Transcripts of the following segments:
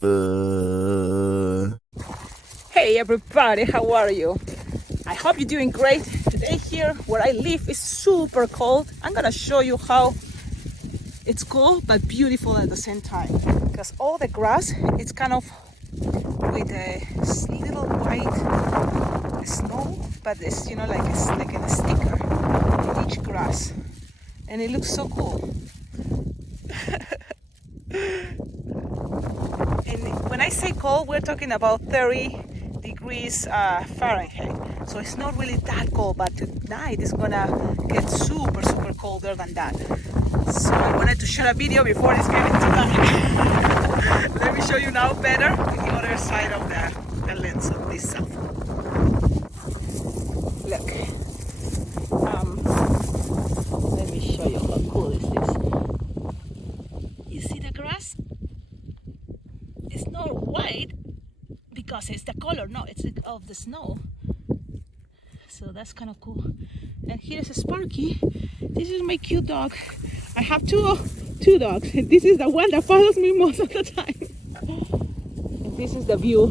Hey everybody, how are you? I hope you're doing great. Today here where I live is super cold. I'm gonna show you how it's cold but beautiful at the same time. Because all the grass, it's kind of with a little white snow, but it's like it's like a sticker in each grass. And it looks so cool. And when I say cold, we're talking about 30 degrees Fahrenheit. So it's not really that cold, but tonight it's gonna get super, super colder than that. So I wanted to share a video before it's getting too dark. Let me show you now better with the other side of the lens of this cell phone. Look, let me show you how cool is this. You see the grass? It's not white because it's the color, no, it's of the snow. So that's kind of cool. And here's a Sparky. This is my cute dog. I have two dogs. This is the one that follows me most of the time. And this is the view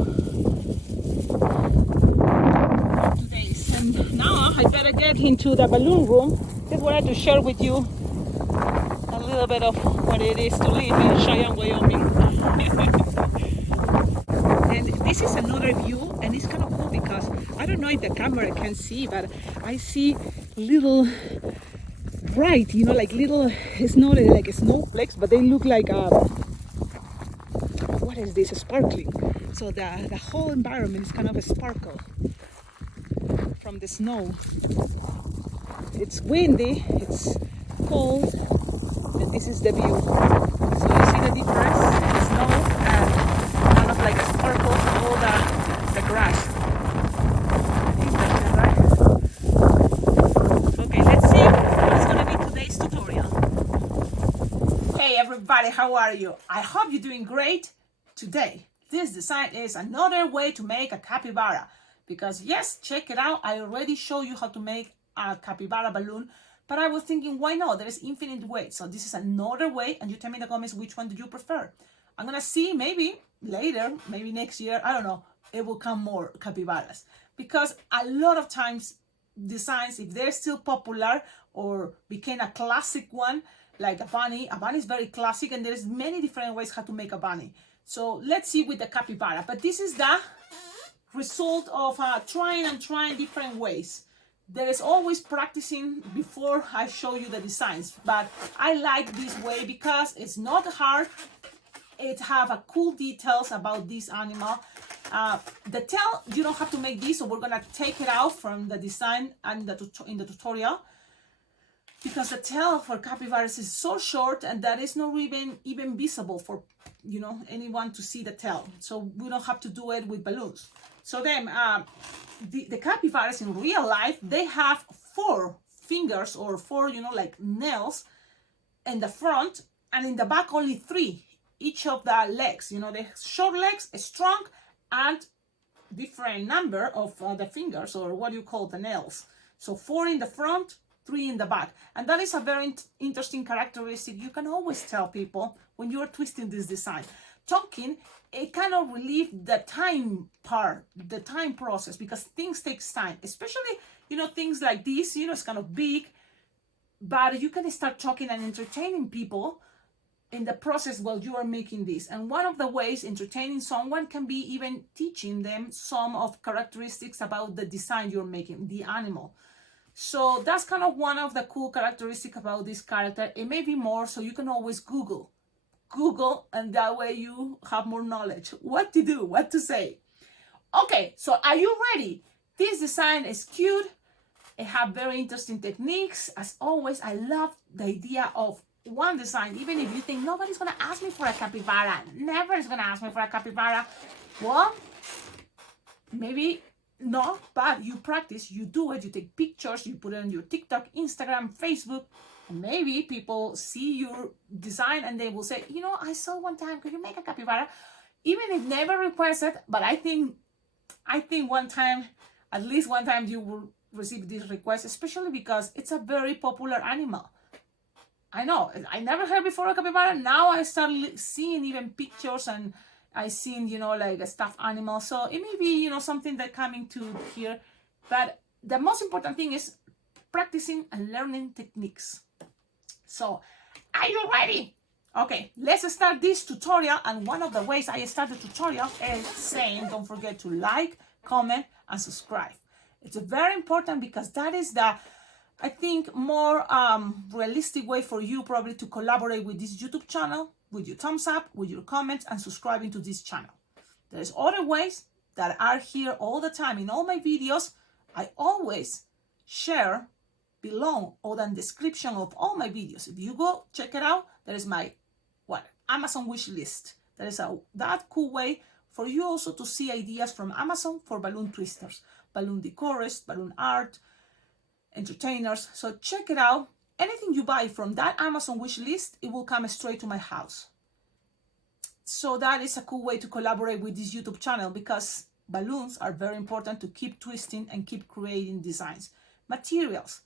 of today. And now I better get into the balloon room. Just wanted to share with you a little bit of what it is to live in Cheyenne, Wyoming. And this is another view, and it's kind of cool because I don't know if the camera can see, but I see little bright, like little, it's not like snowflakes, but they look like, what is this, sparkling. So the whole environment is kind of a sparkle from the snow. It's windy, it's cold, and this is the view. So you see the difference, the snow and kind of like a sparkle from all the grass. Interesting, right? Okay, let's see what's gonna be today's tutorial. Hey everybody, how are you? I hope you're doing great. Today, this design is another way to make a capybara. Because yes, check it out, I already showed you how to make a capybara balloon, but I was thinking, why not? There is infinite ways. So this is another way, and you tell me in the comments which one do you prefer. I'm gonna see, maybe later, maybe next year, I don't know, it will come more capybaras. Because a lot of times designs, if they're still popular or became a classic one, like a bunny is very classic, and there's many different ways how to make a bunny. So let's see with the capybara. But this is the result of trying different ways. There is always practicing before I show you the designs, but I like this way because it's not hard. It have a cool details about this animal. The tail, you don't have to make this, so we're gonna take it out from the design and in the tutorial, because the tail for capybaras is so short and that is not even visible for anyone to see the tail. So we don't have to do it with balloons. So then the capybaras in real life, they have 4 fingers or 4 like nails in the front, and in the back only 3, each of the legs. The short legs, strong, and different number of the fingers, or what you call the nails. So 4 in the front, 3 in the back. And that is a very interesting characteristic. You can always tell people when you are twisting this design. Talking, it kind of relieve the time part, the time process, because things takes time, especially things like this. It's kind of big, but you can start talking and entertaining people in the process while you are making this. And one of the ways entertaining someone can be even teaching them some of characteristics about the design you're making, the animal. So that's kind of one of the cool characteristics about this character. It may be more, so you can always Google, and that way you have more knowledge what to do, what to say. Okay, so are you ready? This design is cute. It have very interesting techniques. As always, I love the idea of one design. Even if you think nobody's gonna ask me for a capybara, never is gonna ask me for a capybara, well, maybe no, but you practice, you do it, you take pictures, you put it on your TikTok, Instagram, Facebook, and maybe people see your design and they will say, I saw one time, could you make a capybara? Even if never requested, but I think one time, at least one time, you will receive this request, especially because it's a very popular animal. I know, I never heard before a capybara. Now I start seeing even pictures and I seen, you know, like a stuffed animal. So it may be, you know, something that coming to here. But the most important thing is practicing and learning techniques. So, are you ready? Okay, let's start this tutorial. And one of the ways I start the tutorial is saying, don't forget to like, comment, and subscribe. It's very important because that is the, I think, more realistic way for you probably to collaborate with this YouTube channel, with your thumbs up, with your comments, and subscribing to this channel. There's other ways that are here all the time. In all my videos, I always share below or the description of all my videos. If you go check it out, there is my Amazon wish list. There is that cool way for you also to see ideas from Amazon for balloon twisters, balloon decorists, balloon art, entertainers. So check it out. Anything you buy from that Amazon wish list, it will come straight to my house. So that is a cool way to collaborate with this YouTube channel because balloons are very important to keep twisting and keep creating designs. Materials,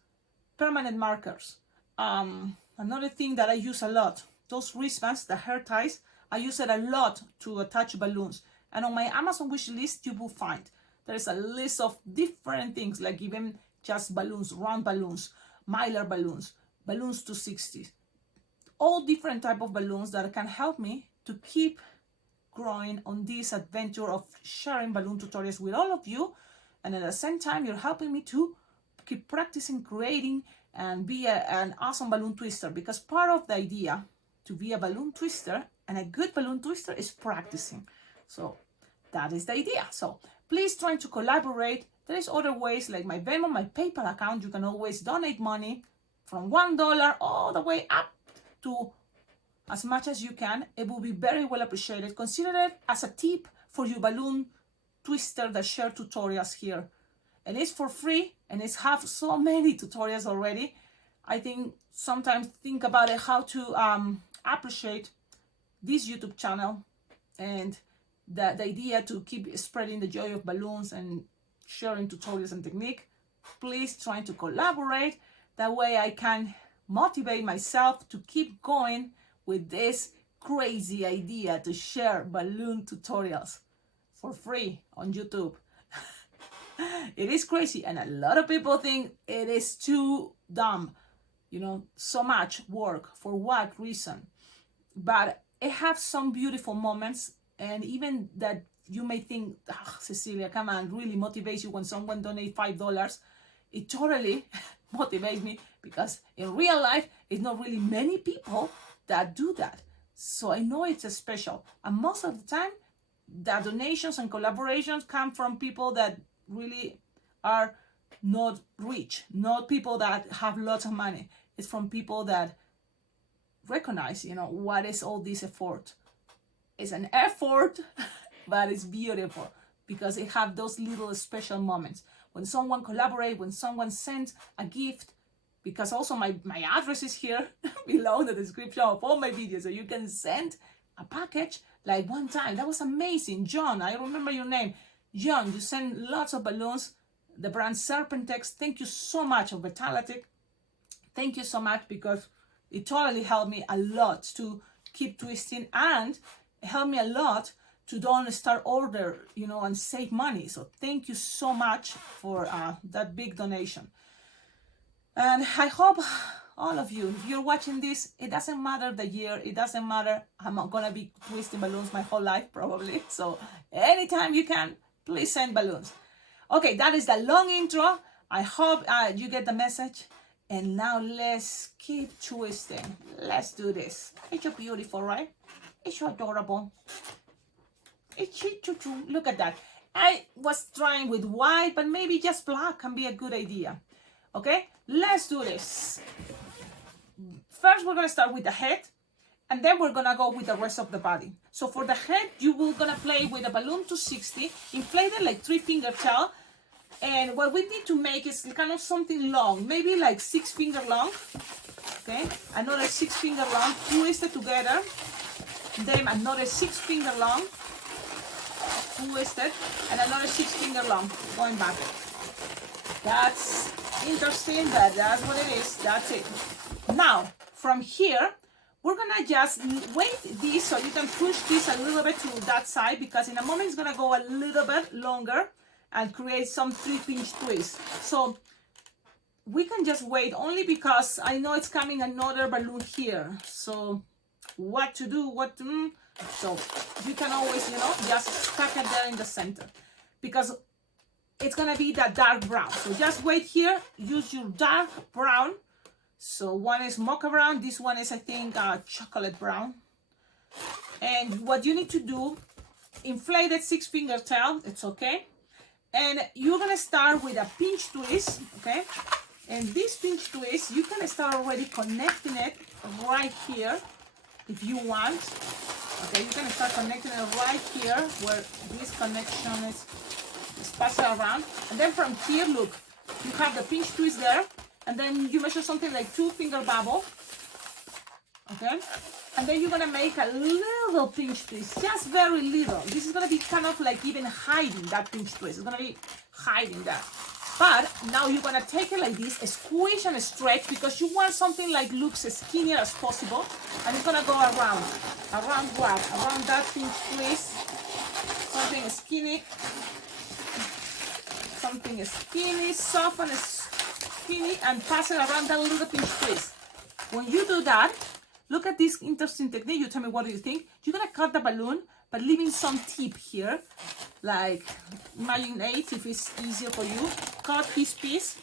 permanent markers. Another thing that I use a lot, those wristbands, the hair ties, I use it a lot to attach balloons. And on my Amazon wish list, you will find there's a list of different things, like even just balloons, round balloons, Mylar balloons, balloons 260, all different type of balloons that can help me to keep growing on this adventure of sharing balloon tutorials with all of you. And at the same time, you're helping me to keep practicing, creating, and be an awesome balloon twister, because part of the idea to be a balloon twister and a good balloon twister is practicing. So that is the idea. So please try to collaborate. There is other ways like my Venmo, my PayPal account. You can always donate money from $1 all the way up to as much as you can. It will be very well appreciated. Consider it as a tip for your balloon twister that share tutorials here. And it's for free, and it's have so many tutorials already. I think sometimes think about it, how to appreciate this YouTube channel and the idea to keep spreading the joy of balloons and sharing tutorials and technique. Please try to collaborate. That way I can motivate myself to keep going with this crazy idea to share balloon tutorials for free on YouTube. It is crazy, and a lot of people think it is too dumb, you know, so much work, for what reason? But it has some beautiful moments, and even that you may think, Cecilia, come on, really motivates you when someone donates $5. It totally motivates me, because in real life, it's not really many people that do that. So I know it's a special, and most of the time, the donations and collaborations come from people that really are not rich, not people that have lots of money. It's from people that recognize, you know, what is all this effort. It's an effort, but it's beautiful because it have those little special moments. When someone collaborates, when someone sends a gift, because also my address is here below in the description of all my videos, so you can send a package. Like one time, that was amazing. John, I remember your name. John, you sent lots of balloons, the brand Serpentex. Thank you so much, of Vitality. Thank you so much, because it totally helped me a lot to keep twisting, and it helped me a lot to don't start order, you know, and save money. So thank you so much for that big donation. And I hope all of you, if you're watching this, it doesn't matter the year, it doesn't matter. I'm not gonna be twisting balloons my whole life probably. So anytime you can, please send balloons. Okay, that is the long intro. I hope you get the message. And now let's keep twisting. Let's do this. It's so beautiful, right? It's so adorable. It's choo-choo. Look at that. I was trying with white, but maybe just black can be a good idea. Okay, let's do this. First, we're gonna start with the head, and then we're gonna go with the rest of the body. So for the head, you will gonna play with a balloon 260, inflated like 3-finger tail. And what we need to make is kind of something long, maybe like 6-finger long. Okay, another 6-finger long, twisted together. Then another 6-finger long, twisted, and another 6-finger long, going back. That's interesting, but that's what it is. That's it. Now, from here, we're gonna just wait this so you can push this a little bit to that side, because in a moment it's gonna go a little bit longer and create some 3-pinch twists. So we can just wait only because I know it's coming another balloon here. So what to do, so you can always, you know, just stuck it there in the center, because it's gonna be that dark brown. So just wait here, use your dark brown. So one is mocha brown, this one is, I think, chocolate brown. And what you need to do, inflate that 6-finger tail, it's okay. And you're gonna start with a pinch twist, okay? And this pinch twist, you can start already connecting it right here if you want. Okay, you can start connecting it right here where this connection is passing around. And then from here, look, you have the pinch twist there. And then you measure something like 2-finger bubble, okay? And then you're gonna make a little pinch twist, just very little. This is gonna be kind of like even hiding that pinch twist. It's gonna be hiding that. But now you're gonna take it like this, squish and stretch, because you want something like looks as skinny as possible. And it's gonna go around what? Around that pinch twist, something skinny, soft and skinny, and pass it around that little pinch twist. When you do that, look at this interesting technique. You tell me, what do you think? You're gonna cut the balloon, but leaving some tip here, like imagine 8, if it's easier for you. Cut this piece.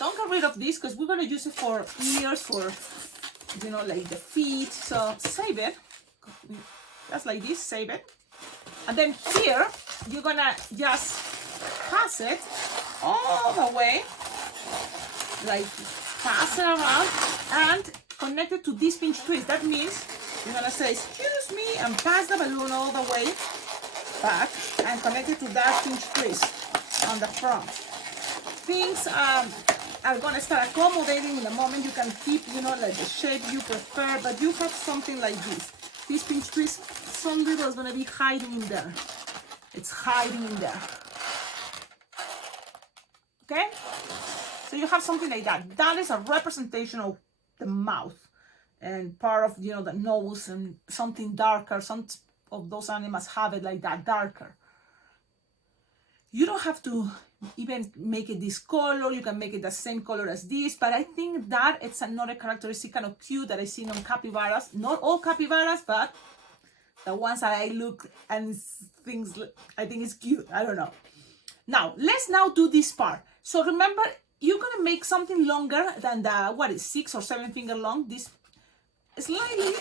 Don't get rid of this, because we're gonna use it for ears, for, you know, like the feet. So save it, just like this, save it. And then here, you're gonna just pass it all the way, like pass it around and connect it to this pinch twist. That means you're gonna say, excuse me, and pass the balloon all the way back and connect it to that pinch twist on the front. Things are gonna start accommodating in the moment. You can keep, you know, like the shape you prefer, but you have something like this. This pinch twist, some little is gonna be hiding in there. It's hiding in there. Okay? So you have something like that. That is a representation of the mouth and part of, you know, the nose, and something darker. Some of those animals have it like that, darker. You don't have to even make it this color. You can make it the same color as this, but I think that it's another characteristic, kind of cute, that I've seen on capybaras. Not all capybaras, but the ones that I look and things, I think it's cute. I don't know. Now, let's now do this part. So remember, you're gonna make something longer than the, what is 6 or 7 finger long. This slightly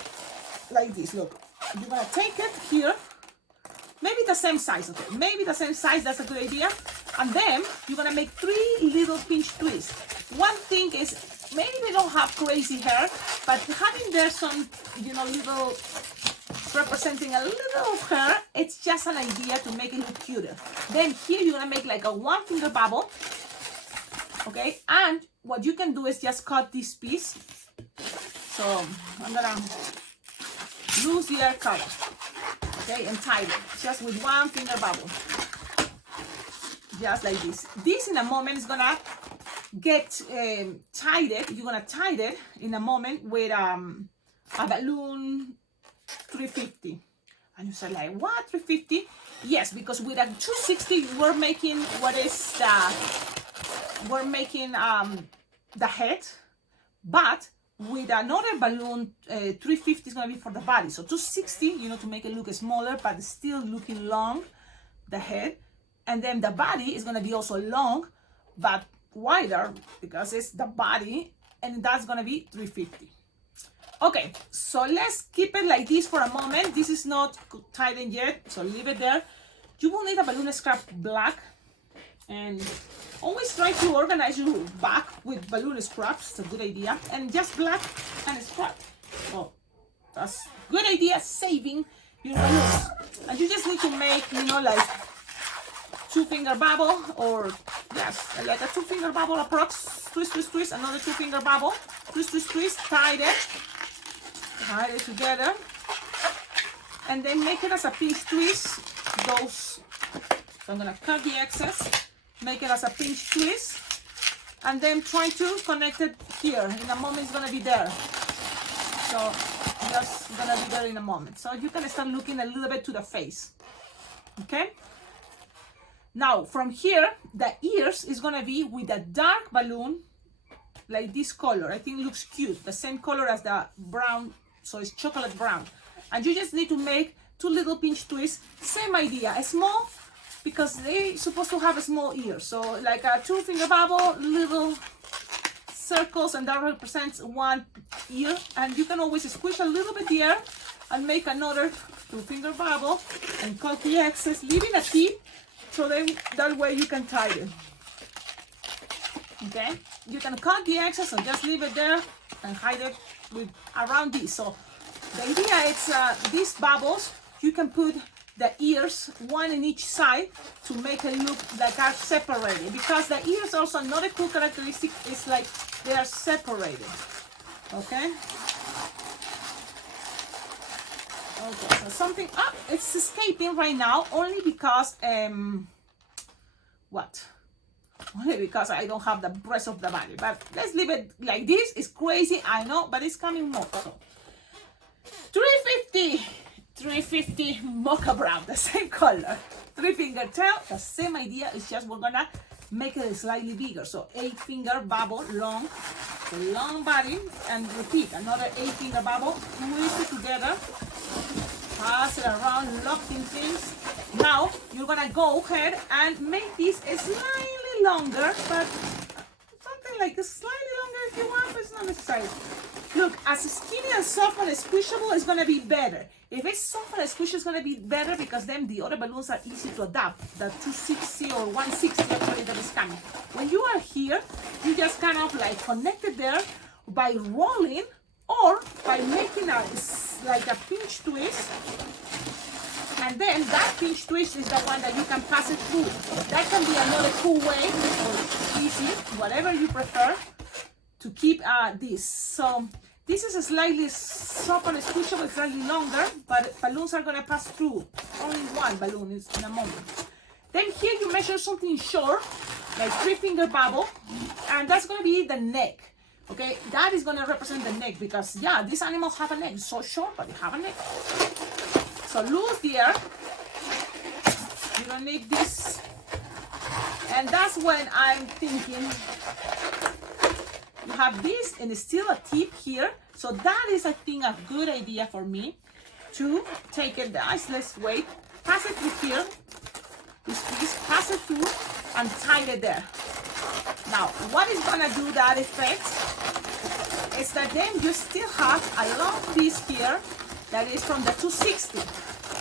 like this. Look, you're gonna take it here, maybe the same size. Okay, maybe the same size. That's a good idea. And then you're gonna make 3 little pinch twists. One thing is, maybe they don't have crazy hair, but having there some, you know, little representing a little hair, it's just an idea to make it look cuter. Then here you're gonna make like a 1-finger bubble. Okay, and what you can do is just cut this piece. So I'm gonna lose the air cover, okay, and tie it just with 1-finger bubble, just like this. This in a moment is gonna get tied. You're gonna tie it in a moment with a balloon 350. And you say like, what, 350? Yes, because with a 260 we're making we're making the head, but with another balloon 350 is going to be for the body. So 260, you know, to make it look smaller but still looking long, the head. And then the body is going to be also long but wider, because it's the body, and that's going to be 350. Okay, so let's keep it like this for a moment. This is not tied in yet, so leave it there. You will need a balloon scrap black, and always try to organize your back with balloon scraps. It's a good idea. And just black and scrap. So that's a good idea, saving your balloons. And you just need to make, you know, like 2-finger bubble, or yes, like a 2-finger bubble approx. Twist, twist, twist, another 2-finger bubble. Twist, twist, twist, tie it together, and then make it as a pinch twist. Those, so I'm gonna cut the excess, make it as a pinch twist, and then try to connect it here. In a moment it's gonna be there. So just gonna be there in a moment. So you can start looking a little bit to the face. Okay? Now from here, the ears is gonna be with a dark balloon, like this color. I think it looks cute. The same color as the brown, so it's chocolate brown. And you just need to make 2 little pinch twists. Same idea, a small, because they're supposed to have a small ear. So like a 2-finger bubble, little circles, and that represents 1 ear. And you can always squish a little bit here and make another 2-finger bubble and cut the excess, leaving a tip, so then that way you can tie it. Okay, you can cut the excess and just leave it there and hide it with around this. So the idea is these bubbles, you can put the ears 1 in each side to make it look like are separated, because the ears also another cool characteristic is like they are separated. Okay. Okay, so something it's escaping right now only because only because I don't have the rest of the body, but let's leave it like this. It's crazy, I know, but it's coming more. So 350 mocha brown, the same color. 3-finger tail, the same idea. It's just we're gonna make it slightly bigger. So 8-finger bubble, long, the long body, and repeat another 8-finger bubble. Twist it together, pass it around, locked in things. Now you're gonna go ahead and make this slightly longer, but something like slightly longer if you want, but it's not necessary. Look, as skinny and soft and squishable is gonna be better. If it's soft and squishy, it's gonna be better because then the other balloons are easy to adapt. The 260 or 160 actually that is coming. When you are here, you just kind of like connect it there by rolling or by making like a pinch twist. And then that pinch twist is the one that you can pass it through. That can be another cool way, or easy, whatever you prefer, to keep this. So this is a slightly soft and squishable, slightly longer, but balloons are gonna pass through. Only one balloon is in a moment. Then here you measure something short, like 3-finger bubble, and that's gonna be the neck. Okay, that is gonna represent the neck because yeah, these animals have a neck. It's so short, but they have a neck. So loose the air. You don't need this. And that's when I'm thinking you have this and still a tip here. So that is, I think, a good idea for me to take it, guys. Let's wait. Pass it through here. This piece, pass it through and tie it there. Now, what is gonna do that effect is that then you still have a long piece here that is from the 260,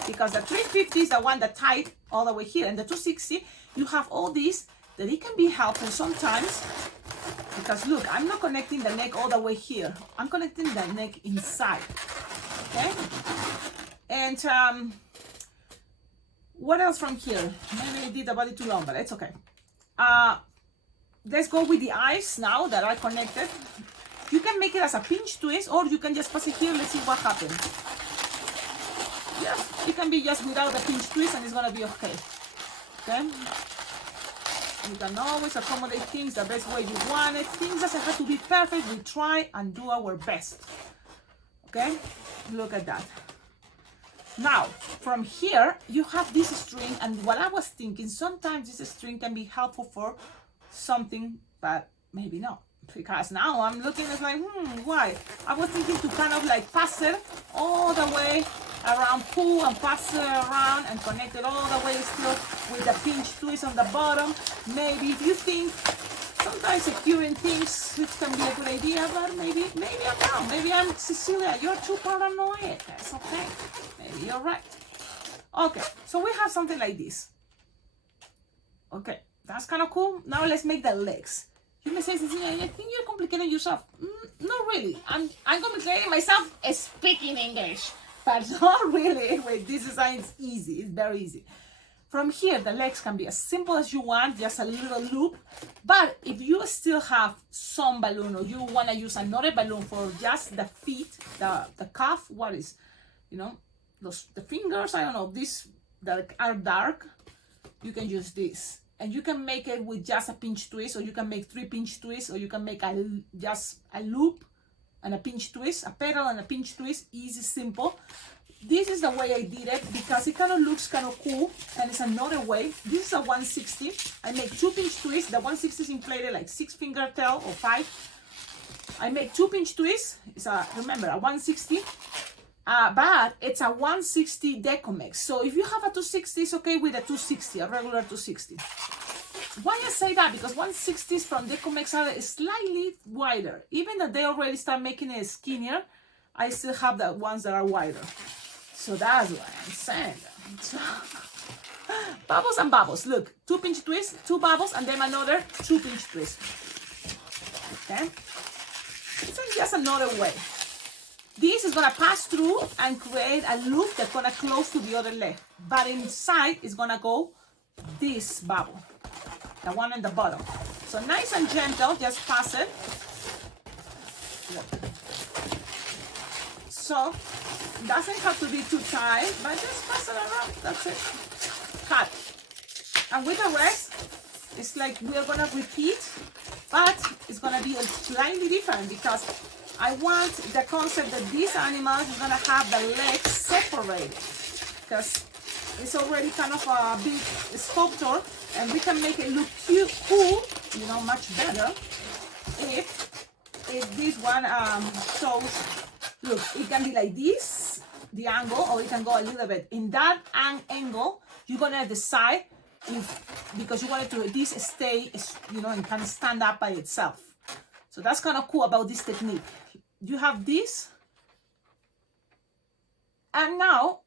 because the 350 is the one that tied all the way here, and the 260 you have all these that it can be helpful sometimes, because look, I'm not connecting the neck all the way here, I'm connecting the neck inside. Okay, and what else from here? Maybe I did the body too long, but it's okay. Let's go with the eyes now that I connected. You can make it as a pinch twist, or you can just pass it here. Let's see what happens. Yes, it can be just without a pinch twist and it's gonna be okay. Okay? You can always accommodate things the best way you want it. Things doesn't have to be perfect. We try and do our best. Okay? Look at that. Now, from here, you have this string, and what I was thinking, sometimes this string can be helpful for something, but maybe not. Because now I'm looking at like, why? I was thinking to kind of like pass it all the way around, pull and pass it around and connect it all the way still with the pinch twist on the bottom. Maybe if you think sometimes securing things, it can be a good idea, but maybe I'm wrong. Maybe I'm Cecilia, you're too paranoid. That's okay. Maybe you're right. Okay, so we have something like this. Okay, that's kind of cool. Now let's make the legs. You may say, Cecilia, I think you're complicating yourself. Not really. I'm complicating myself speaking English, but not really. Wait, this design is easy. It's very easy. From here, the legs can be as simple as you want, just a little loop. But if you still have some balloon, or you want to use another balloon for just the feet, the calf, what is, you know, the fingers, I don't know, these that are dark, you can use this. And you can make it with just a pinch twist, or you can make 3 pinch twists, or you can make just a loop and a pinch twist, a pedal and a pinch twist, easy, simple. This is the way I did it because it kind of looks kind of cool, and it's another way. This is a 160. I make 2 pinch twists. The 160 is inflated like 6 finger tail or 5. I make 2 pinch twists. It's a, remember, a 160. But it's a 160 Decomex. So if you have a 260, it's okay with a 260, a regular 260. Why I say that? Because 160s from Decomex are slightly wider. Even though they already start making it skinnier, I still have the ones that are wider. So that's what I'm saying. So, bubbles and bubbles. Look, 2 pinch twists, 2 bubbles, and then another 2 pinch twists. Okay? This is just another way. This is gonna pass through and create a loop that's gonna close to the other leg. But inside is gonna go this bubble, the one in the bottom. So nice and gentle, just pass it. Look. So doesn't have to be too tight, but just pass it around. That's it. Cut. And with the rest, it's like we're gonna repeat, but it's gonna be slightly different because I want the concept that these animals are gonna have the legs separated, because it's already kind of a big sculpture, and we can make it look cute, cool, you know, much better if this one shows. Look, it can be like this, the angle, or it can go a little bit in that angle. You're gonna decide if, because you want it to this stay, you know, and kind of stand up by itself. So that's kind of cool about this technique. You have this, and now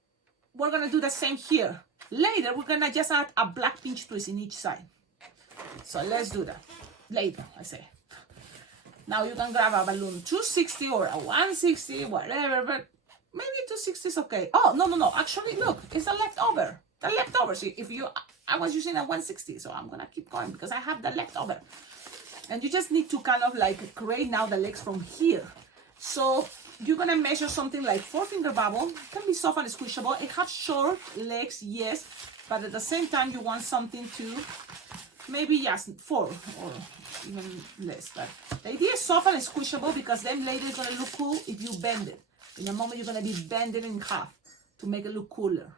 we're gonna do the same here. Later, we're gonna just add a black pinch twist in each side. So let's do that later, I say. Now you can grab a balloon 260 or a 160, whatever, but maybe 260 is okay. Oh, no. Actually, look, it's the leftover. The leftover. See, I was using a 160, so I'm gonna keep going because I have the leftover. And you just need to kind of like create now the legs from here. So you're gonna measure something like 4 finger bubble. It can be soft and squishable. It has short legs, yes, but at the same time you want something to maybe just 4 or even less. But the idea is soft and squishable because then later it's gonna look cool if you bend it. In a moment you're gonna be bending in half to make it look cooler.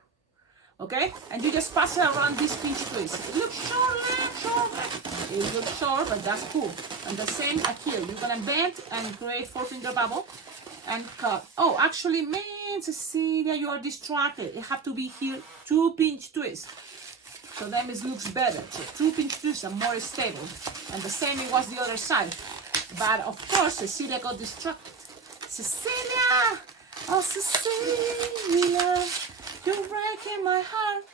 Okay? And you just pass it around this pinch twist. It looks short. It looks short, but that's cool. And the same here. You're gonna bend and create 4 finger bubble and cut. Oh, actually, man, Cecilia, you are distracted. It have to be here 2 pinch twists. So then it looks better. So 2 pinch twists are more stable. And the same it was the other side. But of course, Cecilia got distracted. Cecilia! Oh, Cecilia! You're breaking my heart.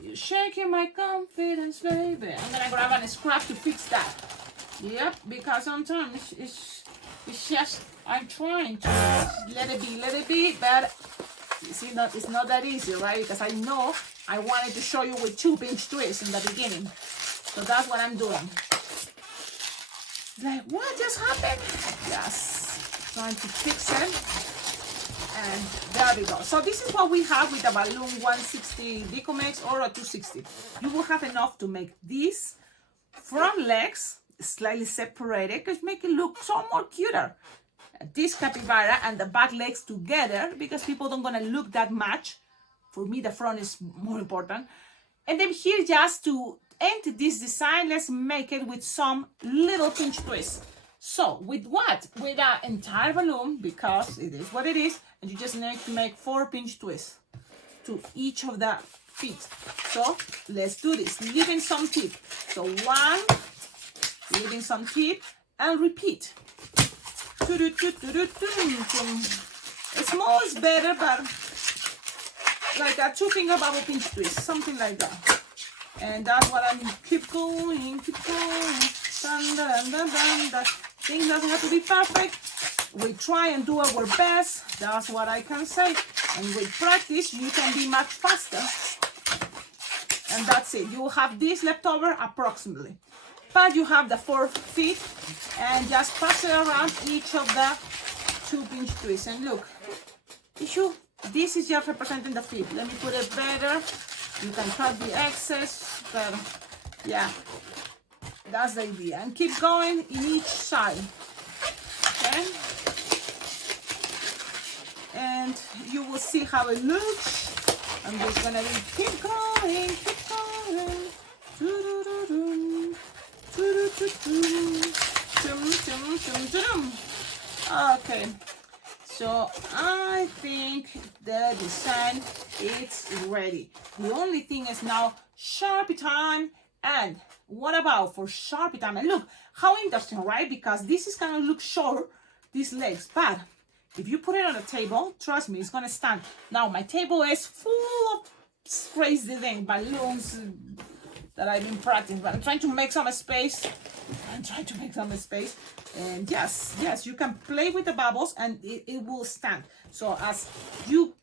You're shaking my confidence, baby. I'm gonna grab a scrap to fix that. Yep, because sometimes it's just, I'm trying to let it be, but you see, it's not that easy, right? Because I know I wanted to show you with 2 pinch twists in the beginning. So that's what I'm doing. Like, what just happened? Yes, trying to fix it. And there we go. So this is what we have with a balloon 160 Decomex or a 260. You will have enough to make these front legs slightly separated, because make it look so more cuter. This capybara and the back legs together, because people don't gonna look that much. For me, the front is more important. And then here, just to end this design, let's make it with some little pinch twists. So with what? With an entire balloon, because it is what it is, and you just need to make 4 pinch twists to each of the feet. So let's do this, leaving some tip. So 1, leaving some tip, and repeat. Small is better, but like a 2 finger bubble pinch twist, something like that. And that's what I'm keep going. Dun, dun, dun, dun, dun. Things doesn't have to be perfect. We try and do our best. That's what I can say. And with practice, you can be much faster. And that's it. You will have this left over approximately. But you have the 4 feet, and just pass it around each of the 2 pinch twists. And look, this is just representing the feet. Let me put it better. You can cut the excess, but yeah, that's the idea. And keep going in each side. Okay? and you will see how it looks. I'm just gonna keep going, keep going. Doo-doo-doo-doo. Doo-doo-doo-doo. Dum-dum-dum-dum. Okay, so I think the design is ready. The only thing is now Sharpie time. And what about for Sharpie time? And look how interesting, right? Because this is gonna look short, these legs, but if you put it on a table, trust me, it's gonna stand. Now my table is full of crazy things, balloons that I've been practicing, but I'm trying to make some space. And yes, you can play with the bubbles and it will stand. So as you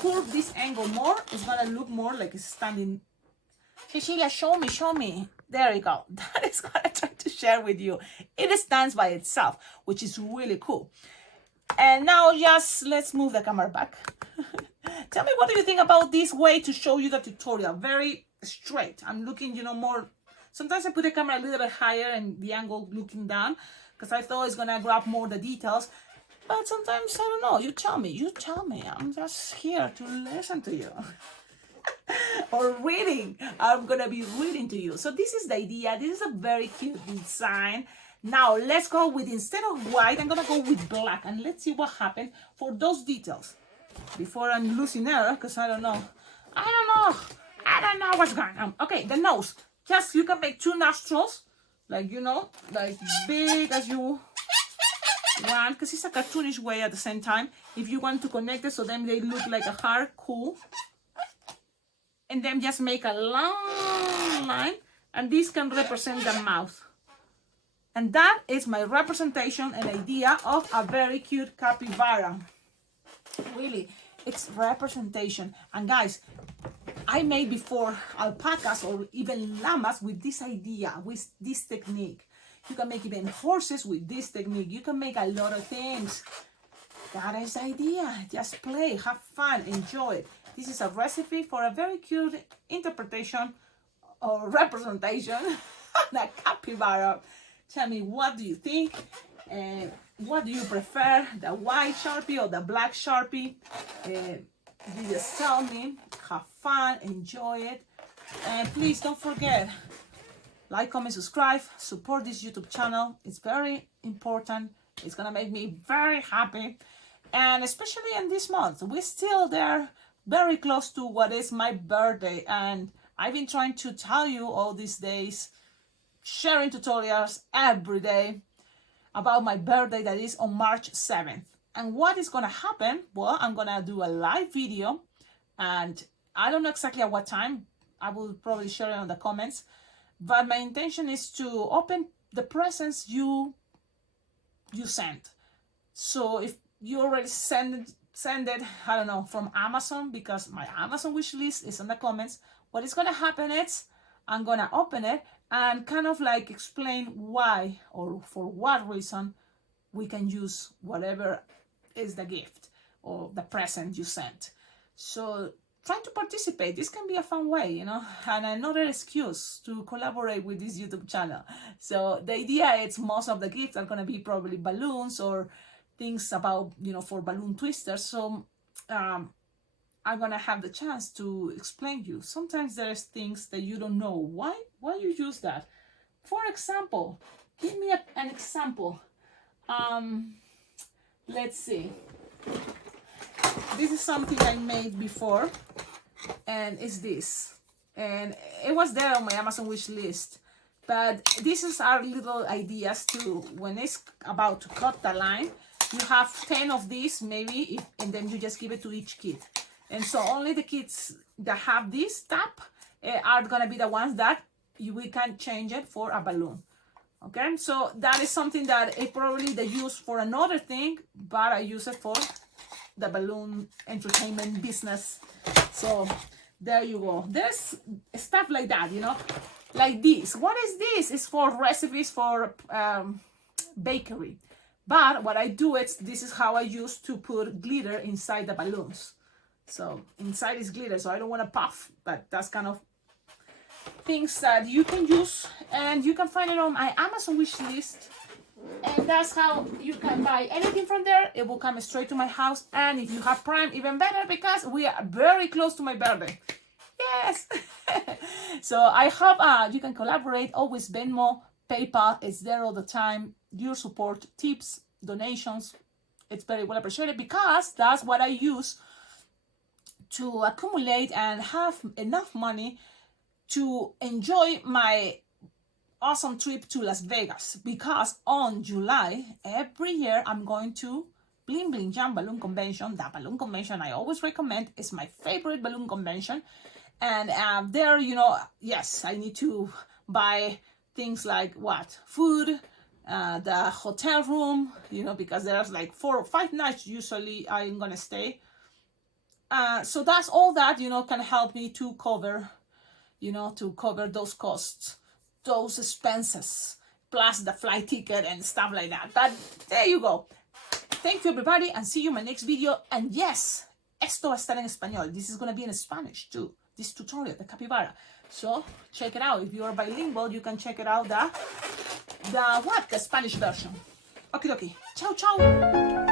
curve this angle more, it's gonna look more like it's standing. Cecilia, show me. There you go. That is what I try to share with you. It stands by itself, which is really cool. And now just let's move the camera back. Tell me, what do you think about this way to show you the tutorial? Very straight. I'm looking, more. Sometimes I put the camera a little bit higher and the angle looking down because I thought it's gonna grab more the details. But sometimes, I don't know. You tell me. I'm just here to listen to you. Or reading. I'm gonna be reading to you. So this is the idea. This is a very cute design. Now let's go with, instead of white, I'm gonna go with black, and let's see what happens for those details before I'm losing air, because I don't know what's going on. Okay, the nose, just you can make 2 nostrils, like like big as you want, because it's a cartoonish way at the same time. If you want to connect it so then they look like a heart, cool. And then just make a long line, and this can represent the mouth. And that is my representation and idea of a very cute capybara. Really, it's representation. And guys, I made before alpacas or even llamas with this idea, with this technique. You can make even horses with this technique. You can make a lot of things. That is the idea. Just play, have fun, enjoy it. This is a recipe for a very cute interpretation or representation of a capybara. Tell me, what do you think? What do you prefer, the white Sharpie or the black Sharpie? You just tell me. Have fun, enjoy it. And please don't forget, like, comment, subscribe, support this YouTube channel. It's very important. It's gonna make me very happy. And especially in this month, we're still there, very close to what is my birthday. And I've been trying to tell you all these days, sharing tutorials every day about my birthday that is on March 7th. And what is gonna happen? Well, I'm gonna do a live video, and I don't know exactly at what time. I will probably share it on the comments. But my intention is to open the presents you sent. So if you already send it, I don't know, from Amazon, because my Amazon wish list is in the comments. What is gonna happen is I'm gonna open it and kind of like explain why or for what reason we can use whatever is the gift or the present you sent. So try to participate. This can be a fun way, and another excuse to collaborate with this YouTube channel. So the idea is most of the gifts are gonna be probably balloons or things about, for balloon twisters. So I'm gonna have the chance to explain you. Sometimes there's things that you don't know. Why you use that? For example, give me an example. Let's see. This is something I made before, and it's this. And it was there on my Amazon wish list. But this is our little ideas to, when it's about to cut the line, you have 10 of these maybe, and then you just give it to each kid. And so only the kids that have this tab are gonna be the ones that we can change it for a balloon. Okay, so that is something that it probably they use for another thing, but I use it for the balloon entertainment business. So there you go. There's stuff like that, like this. What is this? It's for recipes for bakery. But what I do is, this is how I used to put glitter inside the balloons. So inside is glitter, so I don't want to puff, but that's kind of things that you can use, and you can find it on my Amazon wish list. And that's how you can buy anything from there. It will come straight to my house. And if you have Prime, even better, because we are very close to my birthday. Yes. So I hope you can collaborate. Always Venmo, PayPal is there all the time. Your support, tips, donations, it's very well appreciated, because that's what I use to accumulate and have enough money to enjoy my awesome trip to Las Vegas. Because on July, every year, I'm going to Bling Bling Jam Balloon Convention. That balloon convention I always recommend. Is my favorite balloon convention. And there, yes, I need to buy things like food, the hotel room, because there's like 4 or 5 nights usually I'm gonna stay. So that's all that, can help me to cover, those costs, those expenses, plus the flight ticket and stuff like that. But there you go. Thank you, everybody, and see you in my next video. And yes, esto va a estar en español. This is going to be in Spanish too, this tutorial, the capybara. So check it out. If you are bilingual, you can check it out, the Spanish version. Okie dokie. Ciao, ciao.